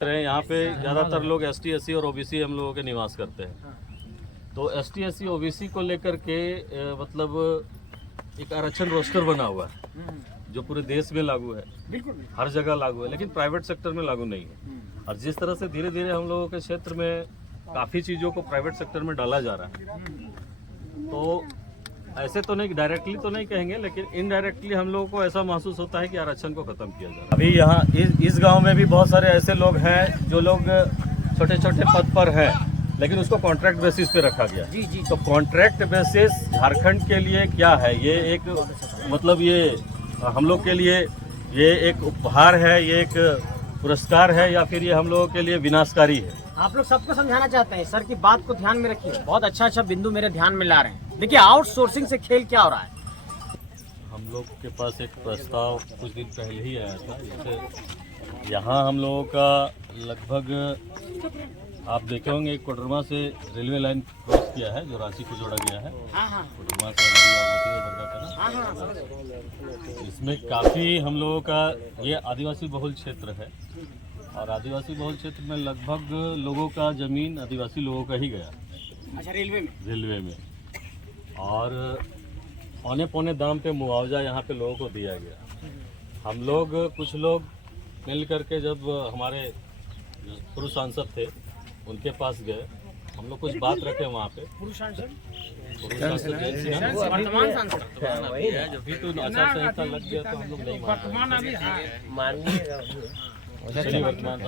यहाँ पे ज़्यादातर लोग एसटी एससी और ओबीसी हम लोगों के निवास करते हैं। तो एसटी एससी ओबीसी को लेकर के मतलब एक आरक्षण रोस्टर बना हुआ है जो पूरे देश में लागू है, बिल्कुल हर जगह लागू है, लेकिन प्राइवेट सेक्टर में लागू नहीं है। और जिस तरह से धीरे धीरे हम लोगों के क्षेत्र में काफ़ी चीज़ों को प्राइवेट सेक्टर में डाला जा रहा है, तो ऐसे तो नहीं, डायरेक्टली तो नहीं कहेंगे, लेकिन इनडायरेक्टली हम लोगों को ऐसा महसूस होता है कि आरक्षण को खत्म किया जा रहा है। अभी यहाँ इस गांव में भी बहुत सारे ऐसे लोग हैं जो लोग छोटे छोटे पद पर हैं, लेकिन उसको कॉन्ट्रैक्ट बेसिस पे रखा गया। जी जी। तो कॉन्ट्रैक्ट बेसिस झारखंड के लिए क्या है? ये एक मतलब ये हम लोग के लिए ये एक उपहार है, ये एक पुरस्कार है, या फिर ये हम लोगों के लिए विनाशकारी है? आप लोग सबको समझाना चाहते हैं, सर की बात को ध्यान में रखिए। बहुत अच्छा बिंदु मेरे ध्यान में ला रहे हैं। देखिए, आउटसोर्सिंग से खेल क्या हो रहा है। हम लोग के पास एक प्रस्ताव कुछ दिन पहले ही आया था। जैसे यहाँ हम लोगों का लगभग आप देखे होंगे कोडरमा से रेलवे लाइन क्रॉस किया है, जो रांची को जोड़ा गया है। कोडरमा से इसमें काफ़ी हम लोगों का ये आदिवासी बहुल क्षेत्र है, और आदिवासी बहुल क्षेत्र में लगभग लोगों का ज़मीन आदिवासी लोगों का ही गया। अच्छा, रेलवे में और औने पौने दाम पे मुआवजा यहाँ पे लोगों को दिया गया। हम लोग कुछ लोग मिल करके जब हमारे पूर्व सांसद थे उनके पास गए, हम लोग कुछ बात रखे वहाँ पे। वर्तमान सांसद जब भी तो आचार संहिता लग गया तो हम लोग नहीं वर्तमान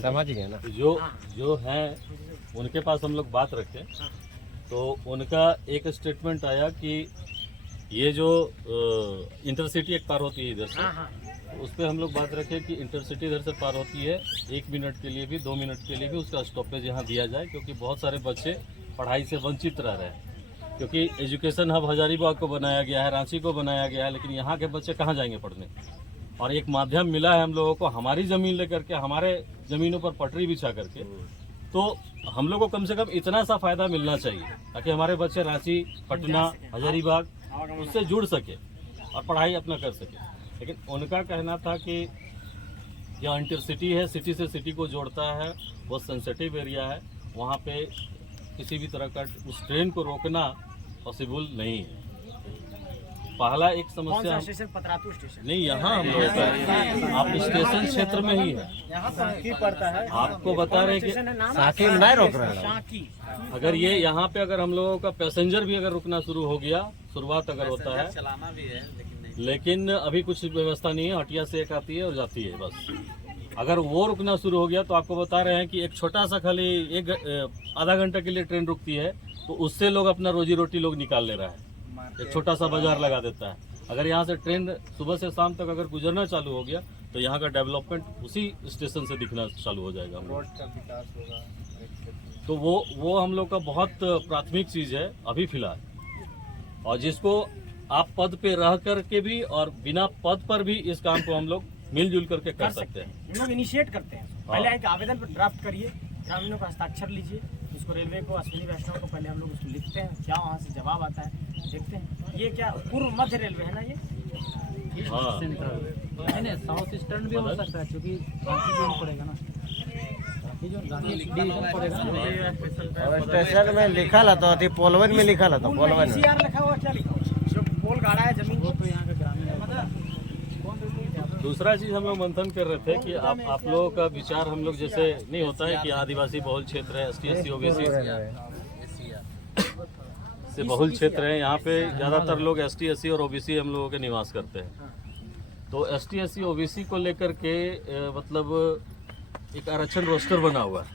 समझ गए ना। जो है उनके पास हम लोग बात रखे, तो उनका एक स्टेटमेंट आया कि ये जो इंटरसिटी एक पार होती है इधर से, उस पर हम लोग बात रखे कि इंटरसिटी इधर से पार होती है, 1 मिनट के लिए भी 2 मिनट के लिए भी उसका स्टॉपेज यहाँ दिया जाए, क्योंकि बहुत सारे बच्चे पढ़ाई से वंचित रह रहे हैं। क्योंकि एजुकेशन हब हजारीबाग को बनाया गया है, रांची को बनाया गया है, लेकिन यहाँ के बच्चे कहाँ जाएंगे पढ़ने? और एक माध्यम मिला है हम लोगों को, हमारी ज़मीन लेकर के, हमारे ज़मीनों पर पटरी बिछा करके, तो हम लोग को कम से कम इतना सा फ़ायदा मिलना चाहिए ताकि हमारे बच्चे रांची, पटना, हजारीबाग उससे जुड़ सके और पढ़ाई अपना कर सके। लेकिन उनका कहना था कि यह इंटरसिटी है, सिटी से सिटी को जोड़ता है, वो सेंसिटिव एरिया है, वहाँ पे किसी भी तरह का उस ट्रेन को रोकना पॉसिबल नहीं है। पहला एक समस्या स्टेशन? पतरातू स्टेशन नहीं, यहाँ हम लोग आप स्टेशन क्षेत्र में ही है, यहाँ पर पड़ता है। आपको बता रहे कि साकी में नहीं रोक रहे हैं। अगर ये यहाँ पे अगर हम लोगों का पैसेंजर भी अगर रुकना शुरू हो गया, शुरुआत अगर होता है, चलाना भी है लेकिन अभी कुछ व्यवस्था नहीं है। हटिया से एक आती है और जाती है बस। अगर वो रुकना शुरू हो गया तो आपको बता रहे हैं कि एक छोटा सा खाली एक आधा घंटा के लिए ट्रेन रुकती है, तो उससे लोग अपना रोजी रोटी लोग निकाल ले रहा है। एक छोटा सा बाजार लगा देता है। अगर यहाँ से ट्रेन सुबह से शाम तक अगर गुजरना चालू हो गया तो यहाँ का डेवलपमेंट उसी स्टेशन से दिखना चालू हो जाएगा। रोड का विकास होगा, तो वो हम लोग का बहुत प्राथमिक चीज़ है अभी फिलहाल, और जिसको आप पद पे रह करके भी और बिना पद पर भी इस काम को हम लोग मिलजुल करके कर सकते हैं। हम लोग इनिशिएट करते हैं। पहले एक आवेदन पर ड्राफ्ट करिए, ग्रामीणों का हस्ताक्षर लीजिए, उसको रेलवे को, अश्विनी वैष्णव को पहले हम लोग उसको लिखते हैं, क्या वहाँ से जवाब आता है देखते हैं। ये क्या पूर्व मध्य रेलवे है ना ये? हाँ, नहीं, साउथ ईस्टर्न भी हो सकता है, क्योंकि रांची जोन पड़ेगा ना, और स्टेशन में लिखा था, अथी पोलवन में लिखा था, पोलवन में लिखा हुआ, क्या लिखा हुआ? जो पोल गाड़ा है जमीन वो तो यहाँ का ग्रामीण है। दूसरा चीज हम लोग मंथन कर रहे थे कि आप लोगों का विचार हम लोग जैसे नहीं होता है कि आदिवासी बहुल क्षेत्र है, एसटी एससी ओबीसी से बहुल क्षेत्र है, यहाँ पे ज़्यादातर लोग एसटी एससी और ओबीसी हम लोगों के निवास करते हैं। तो एसटी एससी ओबीसी को लेकर के मतलब एक आरक्षण रोस्टर बना हुआ है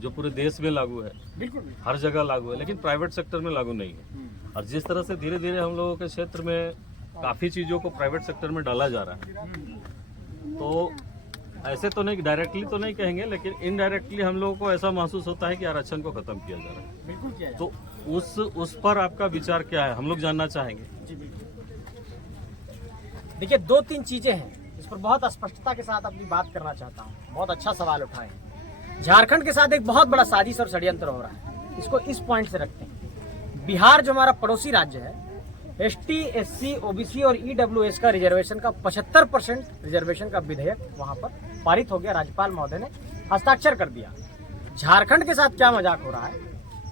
जो पूरे देश में लागू है, बिल्कुल हर जगह लागू है, लेकिन प्राइवेट सेक्टर में लागू नहीं है। और जिस तरह से धीरे धीरे हम लोगों के क्षेत्र में काफ़ी चीज़ों को प्राइवेट सेक्टर में डाला जा रहा है, तो ऐसे तो नहीं, डायरेक्टली तो नहीं कहेंगे, लेकिन इनडायरेक्टली हम लोगों को ऐसा महसूस होता है कि आरक्षण को खत्म किया जा रहा है। बिल्कुल किया तो उस पर आपका विचार क्या है, हम लोग जानना चाहेंगे। जी बिल्कुल। देखिए, 2-3 चीजें हैं, इस पर बहुत स्पष्टता के साथ अपनी बात करना चाहता हूँ। बहुत अच्छा सवाल उठाए हैं। झारखंड के साथ एक बहुत बड़ा साजिश और षड्यंत्र हो रहा है, इसको इस पॉइंट से रखते हैं। बिहार जो हमारा पड़ोसी राज्य है, एसटी, एससी, ओबीसी और ईडब्ल्यूएस का रिजर्वेशन का 75% रिजर्वेशन का विधेयक वहां पर पारित हो गया। राज्यपाल महोदय ने हस्ताक्षर कर दिया। झारखंड के साथ क्या मजाक हो रहा है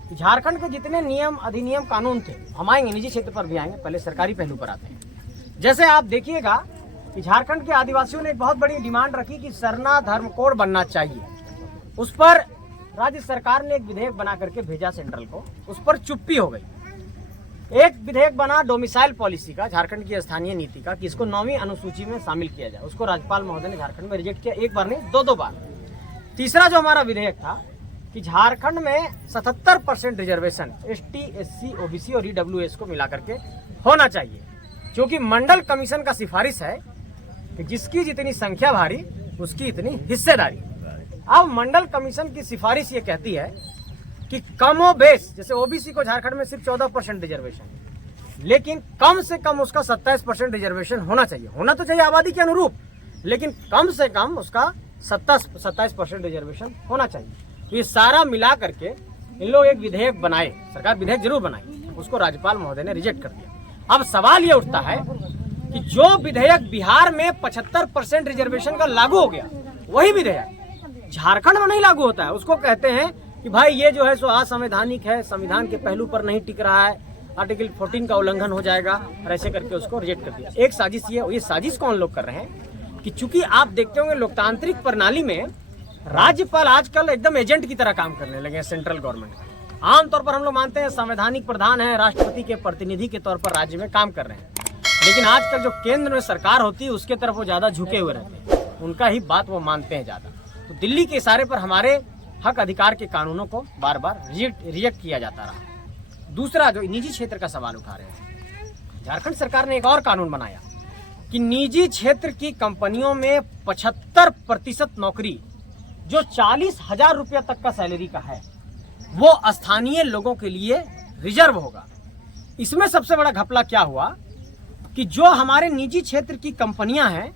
कि झारखंड के जितने नियम अधिनियम कानून थे, हम आएंगे निजी क्षेत्र पर भी आएंगे, पहले सरकारी पहलू पर आते हैं। जैसे आप देखिएगा कि झारखंड के आदिवासियों ने एक बहुत बड़ी डिमांड रखी कि सरना धर्म कोड बनना चाहिए। उस पर राज्य सरकार ने एक विधेयक बना करके भेजा सेंट्रल को, उस पर चुप्पी हो गई। एक विधेयक बना डोमिसाइल पॉलिसी का, झारखंड की स्थानीय नीति का, कि इसको 9वीं अनुसूची में शामिल किया जाए। उसको राज्यपाल महोदय ने झारखंड में रिजेक्ट किया, एक बार नहीं 2 बार। तीसरा जो हमारा विधेयक था कि झारखंड में 77% रिजर्वेशन ST, SC, OBC और EWS को मिला करके होना चाहिए, क्योंकि मंडल कमीशन का सिफारिश है कि जिसकी जितनी संख्या भारी उसकी इतनी हिस्सेदारी। अब मंडल कमीशन की सिफारिश ये कहती है कि कमो बेस, जैसे OBC को झारखंड में सिर्फ 14% रिजर्वेशन, लेकिन कम से कम उसका 27% रिजर्वेशन होना चाहिए। होना तो चाहिए आबादी के अनुरूप, लेकिन कम से कम उसका 27% रिजर्वेशन होना चाहिए। तो ये सारा मिला करके इन लोग एक विधेयक बनाए, सरकार विधेयक जरूर बनाई, उसको राज्यपाल महोदय ने रिजेक्ट कर दिया। अब सवाल ये उठता है कि जो विधेयक बिहार में 75% रिजर्वेशन का लागू हो गया, वही विधेयक झारखंड में नहीं लागू होता है। उसको कहते हैं कि भाई ये जो है सो असंवैधानिक है, संविधान के पहलू पर नहीं टिक रहा है, आर्टिकल 14 का उल्लंघन हो जाएगा, और ऐसे करके उसको रिजेक्ट कर दिया। एक साजिश ये साजिश कौन लोग कर रहे हैं कि चूंकि आप देखते होंगे लोकतांत्रिक प्रणाली में राज्यपाल आजकल एकदम एजेंट की तरह काम करने लगे हैं सेंट्रल गवर्नमेंट। आमतौर पर हम लोग मानते हैं संवैधानिक प्रधान है, राष्ट्रपति के प्रतिनिधि के तौर पर राज्य में काम कर रहे हैं, लेकिन आजकल जो केंद्र में सरकार होती है उसके तरफ वो ज्यादा झुके हुए रहते हैं, उनका ही बात वो मानते हैं ज्यादा। तो दिल्ली के इशारे पर हमारे हक अधिकार के कानूनों को बार बार रिजेक्ट किया जाता रहा। दूसरा जो निजी क्षेत्र का सवाल उठा रहे हैं, झारखंड सरकार ने एक और कानून बनाया कि निजी क्षेत्र की कंपनियों में 75% नौकरी जो 40,000 रुपया तक का सैलरी का है, वो स्थानीय लोगों के लिए रिजर्व होगा। इसमें सबसे बड़ा घपला क्या हुआ कि जो हमारे निजी क्षेत्र की कंपनियां हैं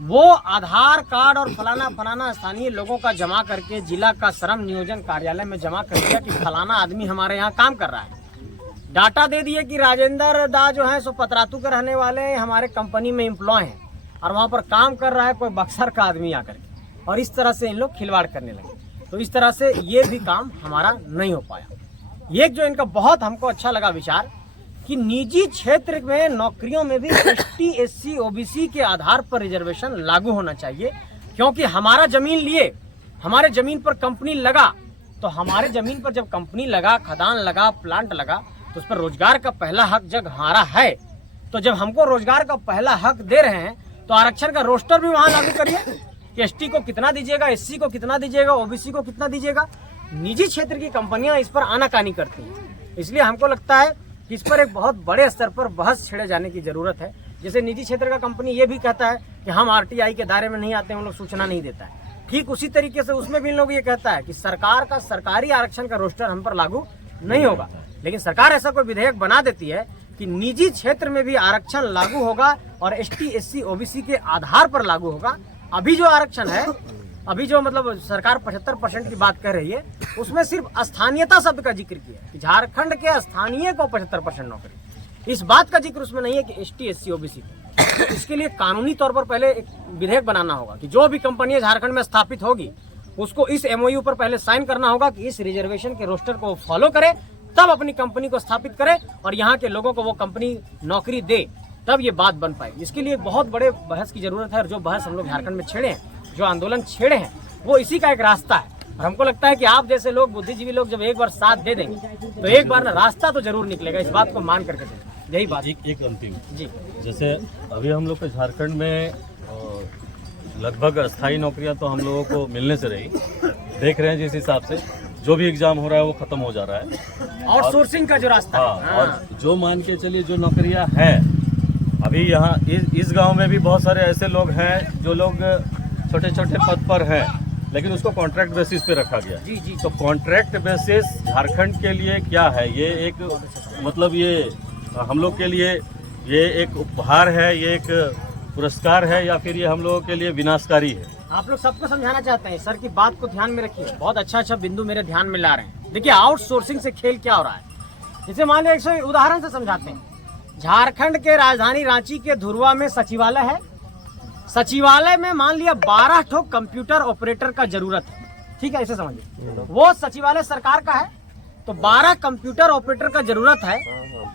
वो आधार कार्ड और फलाना स्थानीय लोगों का जमा करके जिला का श्रम नियोजन कार्यालय में जमा कर दिया कि फलाना आदमी हमारे यहाँ काम कर रहा है। डाटा दे दिए कि राजेंद्र दा जो है सो पतरातू के रहने वाले हैं, हमारे कंपनी में एम्प्लॉय हैं और वहाँ पर काम कर रहा है कोई बक्सर का आदमी आकर के, और इस तरह से इन लोग खिलवाड़ करने लगे। तो इस तरह से ये भी काम हमारा नहीं हो पाया। एक जो इनका बहुत हमको अच्छा लगा विचार कि निजी क्षेत्र में नौकरियों में भी ST, SC, OBC के आधार पर रिजर्वेशन लागू होना चाहिए, क्योंकि हमारा जमीन लिए, हमारे जमीन पर कंपनी लगा, तो हमारे जमीन पर जब कंपनी लगा, खदान लगा, प्लांट लगा, तो उस पर रोजगार का पहला हक जब हमारा है, तो जब हमको रोजगार का पहला हक दे रहे हैं तो आरक्षण का रोस्टर भी वहां लागू करिए कि ST को कितना दीजिएगा, SC को कितना दीजिएगा, OBC को कितना दीजिएगा। निजी क्षेत्र की कंपनियां इस पर आनाकानी करती हैं, इसलिए हमको लगता है कि इस पर एक बहुत बड़े स्तर पर बहस छेड़े जाने की जरूरत है। जैसे निजी क्षेत्र का कंपनी ये भी कहता है कि हम RTI के दायरे में नहीं आते हैं, हम लोग सूचना नहीं देता है, ठीक उसी तरीके से उसमें भी इन लोग ये कहता है कि सरकार का सरकारी आरक्षण का रोस्टर हम पर लागू नहीं होगा। लेकिन सरकार ऐसा कोई विधेयक बना देती है कि निजी क्षेत्र में भी आरक्षण लागू होगा और ST, SC, OBC के आधार पर लागू होगा। अभी जो आरक्षण है, अभी जो मतलब सरकार 75% की बात कह रही है, उसमें सिर्फ स्थानीयता शब्द का जिक्र किया है कि झारखंड के स्थानीय को 75% नौकरी। इस बात का जिक्र उसमें नहीं है कि ST, SC, OBC को। इसके लिए कानूनी तौर पर पहले एक विधेयक बनाना होगा कि जो भी कंपनी झारखंड में स्थापित होगी उसको इस MOU पर पहले साइन करना होगा कि इस रिजर्वेशन के रोस्टर को फॉलो करे, तब अपनी कंपनी को स्थापित करे और यहाँ के लोगों को वो कंपनी नौकरी दे, तब ये बात बन पाएगी। इसके लिए बहुत बड़े बहस की जरूरत है, और जो बहस हम लोग झारखंड में छेड़े हैं, जो आंदोलन छेड़े हैं, वो इसी का एक रास्ता है। और हमको लगता है कि आप जैसे लोग, बुद्धिजीवी लोग जब एक बार साथ दे देंगे तो एक बार ना रास्ता तो जरूर निकलेगा, इस बात को मान करके देंगे। यही बात एक अंतिम जी, जैसे अभी हम लोग के झारखंड में लगभग अस्थायी नौकरियां तो हम लोगों को मिलने से रही, देख रहे हैं जिस हिसाब से जो भी एग्जाम हो रहा है वो खत्म हो जा रहा है, आउटसोर्सिंग का जो रास्ता है। और जो मान के चलिए जो नौकरियां हैं अभी यहाँ इस गांव में भी बहुत सारे ऐसे लोग हैं जो लोग छोटे छोटे पद पर हैं, लेकिन उसको कॉन्ट्रैक्ट बेसिस पे रखा गया। जी जी। तो कॉन्ट्रैक्ट बेसिस झारखंड के लिए क्या है? ये एक मतलब ये हम लोग के लिए ये एक उपहार है, ये एक पुरस्कार है, या फिर ये हम लोगों के लिए विनाशकारी है? आप लोग सबको समझाना चाहते हैं, सर की बात को ध्यान में रखिए। बहुत अच्छा बिंदु मेरे ध्यान में ला रहे हैं। देखिए आउटसोर्सिंग से खेल क्या हो रहा है, जैसे मान लो एक उदाहरण से समझाते हैं। झारखंड के राजधानी रांची के धुरवा में सचिवालय है, सचिवालय में मान लिया 12 ठो कंप्यूटर ऑपरेटर का जरूरत है, ठीक है, ऐसे समझिए। वो सचिवालय सरकार का है, तो 12 कंप्यूटर ऑपरेटर का जरूरत है,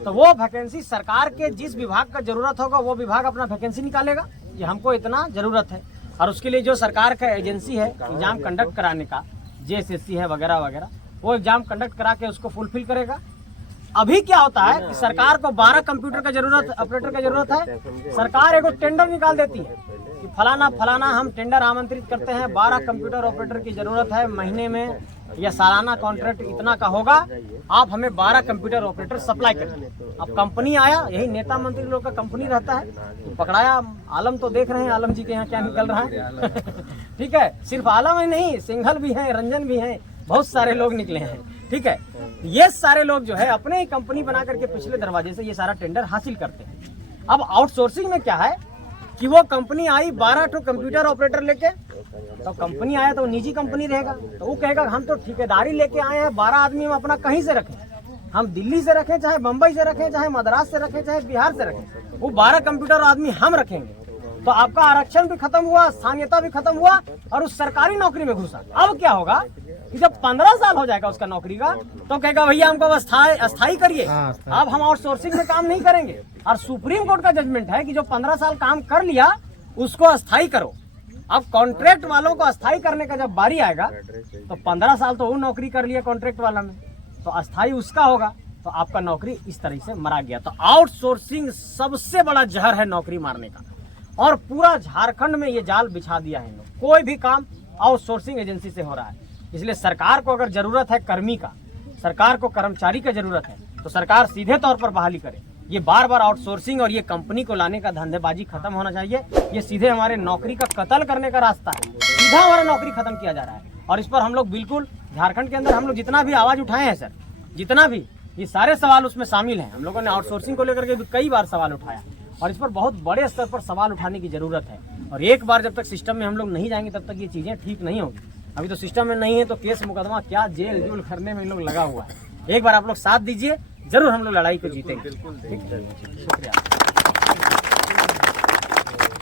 तो वो वैकेंसी सरकार के जिस विभाग का जरूरत होगा वो विभाग अपना वैकेंसी निकालेगा, ये हमको इतना जरूरत है। और उसके लिए जो सरकार का एजेंसी है एग्जाम कंडक्ट कराने का, JSSC है वगैरह वगैरह, वो एग्जाम कंडक्ट करा के उसको फुलफिल करेगा। अभी क्या होता है कि सरकार को 12 कंप्यूटर का जरूरत, ऑपरेटर का जरूरत है, सरकार एगो टेंडर निकाल देती है कि फलाना फलाना हम टेंडर आमंत्रित करते हैं, 12 कंप्यूटर ऑपरेटर की जरूरत है, महीने में या सालाना कॉन्ट्रैक्ट इतना का होगा, आप हमें 12 कंप्यूटर ऑपरेटर सप्लाई करें। अब कंपनी आया, यही नेता मंत्री लोग का कंपनी रहता है, तो पकड़ाया। आलम तो देख रहे हैं आलम जी के यहाँ क्या निकल रहा है ठीक है, सिर्फ आलम ही नहीं, सिंघल भी है, रंजन भी है, बहुत सारे लोग निकले हैं, ठीक है। ये सारे लोग जो है अपने ही कंपनी बना करके पिछले दरवाजे से ये सारा टेंडर हासिल करते हैं। अब आउटसोर्सिंग में क्या है कि वो कंपनी आई 12 ठो कंप्यूटर ऑपरेटर लेके, तो कंपनी आया तो वो निजी कंपनी रहेगा, तो वो कहेगा हम तो ठेकेदारी लेके आए हैं, 12 आदमी हम अपना कहीं से रखें, हम दिल्ली से रखें, चाहे बम्बई से रखें, चाहे मद्रास से रखें, चाहे बिहार से रखें, वो 12 कंप्यूटर आदमी हम रखेंगे। तो आपका आरक्षण भी खत्म हुआ, स्थानीयता भी खत्म हुआ, और उस सरकारी नौकरी में घुसा। अब क्या होगा कि जब 15 साल हो जाएगा उसका नौकरी का, तो कहेगा भैया हमको अस्थाई करिए, अब हम आउटसोर्सिंग में काम नहीं करेंगे। और सुप्रीम कोर्ट का जजमेंट है कि जो 15 साल काम कर लिया उसको अस्थाई करो। अब कॉन्ट्रैक्ट वालों को अस्थाई करने का जब बारी आएगा, तो 15 साल तो वो नौकरी कर लिया कॉन्ट्रैक्ट वाला में, तो अस्थाई उसका होगा, तो आपका नौकरी इस तरह से मरा गया। तो आउटसोर्सिंग सबसे बड़ा जहर है नौकरी मारने का, और पूरा झारखंड में ये जाल बिछा दिया है लोग। कोई भी काम आउटसोर्सिंग एजेंसी से हो रहा है। इसलिए सरकार को अगर जरूरत है कर्मी का, सरकार को कर्मचारी का जरूरत है, तो सरकार सीधे तौर पर बहाली करे। ये बार बार आउटसोर्सिंग और ये कंपनी को लाने का धंधेबाजी खत्म होना चाहिए। ये सीधे हमारे नौकरी का कत्ल करने का रास्ता है, सीधा हमारा नौकरी खत्म किया जा रहा है। और इस पर हम लोग बिल्कुल झारखंड के अंदर हम लोग जितना भी आवाज उठाए हैं सर, जितना भी ये सारे सवाल उसमें शामिल हैं। हम लोगों ने आउटसोर्सिंग को लेकर के भी कई बार सवाल उठाया, और इस पर बहुत बड़े स्तर पर सवाल उठाने की जरूरत है। और एक बार जब तक सिस्टम में हम लोग नहीं जाएंगे तब तक ये चीजें ठीक नहीं होगी। अभी तो सिस्टम में नहीं है तो केस मुकदमा क्या जेल जूल करने में लोग लगा हुआ है। एक बार आप लोग साथ दीजिए, जरूर हम लोग लड़ाई को जीतेंगे। ठीक है, शुक्रिया।